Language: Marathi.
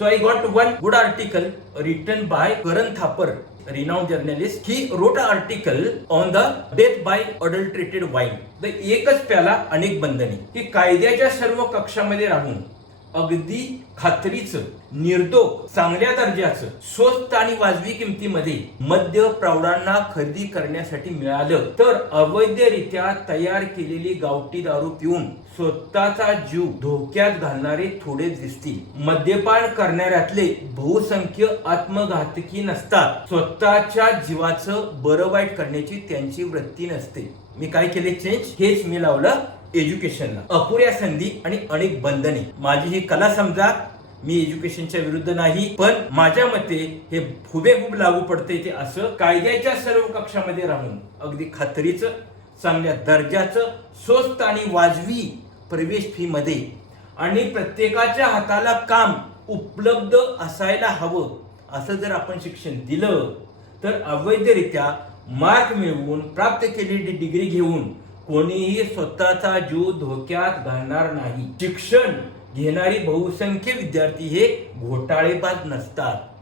So I got one good article written by Karan Thapar, renowned journalist. He wrote an article on the death by adulterated wine. The एकच प्याला अनेक बंधने, की कायद्याच्या सर्व कक्षामध्ये राहून अगदी खात्रीचं, निर्दोष, चांगल्या दर्जाचं, स्वस्त आणि वाजवी किमतीमध्ये मद्य प्रौढांना खरेदी करण्यासाठी मिळालं तर अवैधरित्या तयार केलेली गावठी दारू पिऊन स्वतःचा जीव धोक्यात घालणारे थोडेच दिसतील. मद्यपान करणाऱ्यातले बहुसंख्य आत्मघातकी नसतात. स्वतःच्या जीवाचं बरं वाईट करण्याची त्यांची वृत्ती नसते. मी काय केले चेंज, हेच मी लावलं एज्युकेशनला. अपुऱ्या संधी आणि अनेक बंधने. माझी ही कला समजा, मी एज्युकेशनच्या विरुद्ध नाही, पण माझ्या मते हे हुबेहूब लागू पडते ते असं कायद्याच्या सर्व कक्षामध्ये राहून अगदी खात्रीचं, चांगल्या दर्जाचं, स्वस्त आणि वाजवी प्रवेश फी मध्ये आणि प्रत्येकाच्या हाताला काम उपलब्ध असायला हवं असं जर आपण शिक्षण दिलं तर अवैधरित्या मार्क मिळवून प्राप्त केलेली डिग्री घेऊन कोणीही स्वतःचा जीव धोक्यात घालणार नाही. शिक्षण घेणारी बहुसंख्य विद्यार्थी हे घोटाळेबाज नसतात.